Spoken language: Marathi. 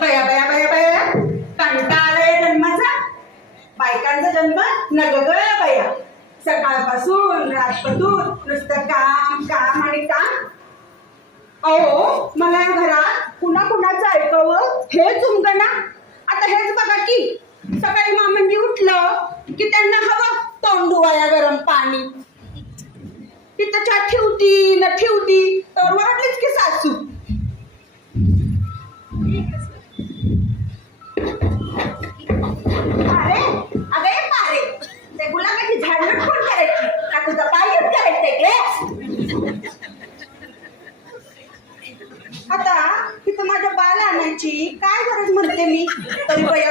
बया बया बया बया कंटाळा आलाय जन्माचा. बायकांचा जन्म नग ग बया. सकाळपासून रातपासून नुसतं काम काम आणि काम. अहो मला या घरात कुणा कुणाचं ऐकावं हेच उमगना. आता हेच बघा की सकाळी मामांनी उठलं की त्यांना हवं तोंड धुवाया गरम पाणी. तिथं चहा ठेवती न ठेवती तर मला वाटलीच की सासू. अरे अगे पारे ते गुलाबाची झाड कोण करायची का तुझा पाय करायचंय के. आता तिथं माझ्या बाला आणायची काय गरज म्हणते मी. तरी बया